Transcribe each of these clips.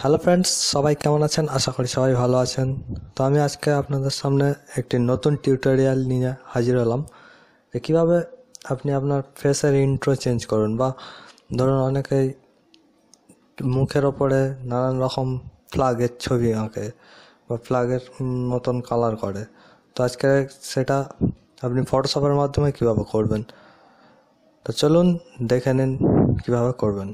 Hello friends, সবাই কেমন আছেন? আশা করি সবাই ভালো আছেন। তো আমি আজকে আপনাদের সামনে একটি নতুন টিউটোরিয়াল নিয়ে হাজির হলাম যে কীভাবে আপনি আপনার ফেসের ইন্ট্রো চেঞ্জ করুন, বা ধরুন অনেকেই মুখের ওপরে নানান রকম ফ্ল্যাগের ছবি আঁকে বা ফ্ল্যাগের মতন কালার করে। তো আজকে সেটা আপনি ফটোশপের মাধ্যমে কীভাবে করবেন, তো চলুন দেখে নিন কীভাবে করবেন।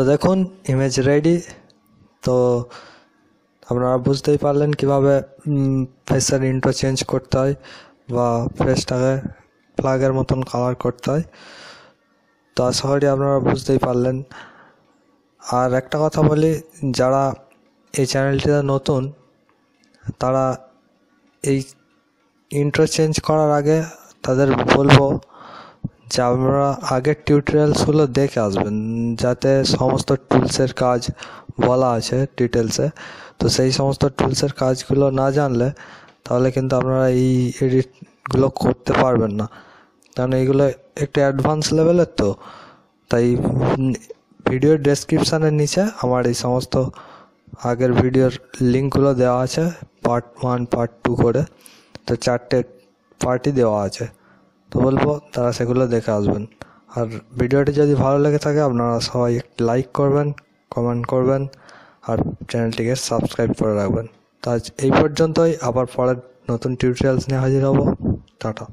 তো দেখুন ইমেজ রেডি। তো আপনারা বুঝতেই পারলেন কিভাবে ফেসের ইন্ট্রো চেঞ্জ করতে হয় বা ফেসটাকে ফ্ল্যাগের মতন কালার করতে হয়। তো আশা করি আপনারা বুঝতেই পারলেন। আর একটা কথা বলি, যারা এই চ্যানেলটিতে নতুন তারা এই ইন্ট্রো চেঞ্জ করার আগে তাদের বলবো যে আপনারা আগের টিউটোরিয়ালসগুলো দেখে আসবেন, যাতে সমস্ত টুলসের কাজ বলা আছে ডিটেলসে। তো সেই সমস্ত টুলসের কাজগুলো না জানলে তাহলে কিন্তু আপনারা এই এডিটগুলো করতে পারবেন না, কারণ এইগুলো একটু অ্যাডভান্স লেভেলের। তো তাই ভিডিওর ডেসক্রিপশানের নিচে আমার এই সমস্ত আগের ভিডিওর লিঙ্কগুলো দেওয়া আছে, পার্ট 1 পার্ট 2 করে। তো 4টে পার্টই দেওয়া আছে। তো বলবো তারা সেগুলো দেখে আসবেন। আর ভিডিওটি যদি ভালো লেগে থাকে আপনারা সবাই লাইক করবেন, কমেন্ট করবেন আর চ্যানেলটিকে সাবস্ক্রাইব করে রাখবেন। তো আজ এই পর্যন্তই, আবার পরের নতুন টিউটোরিয়ালস নিয়ে হাজির হব। টাটা।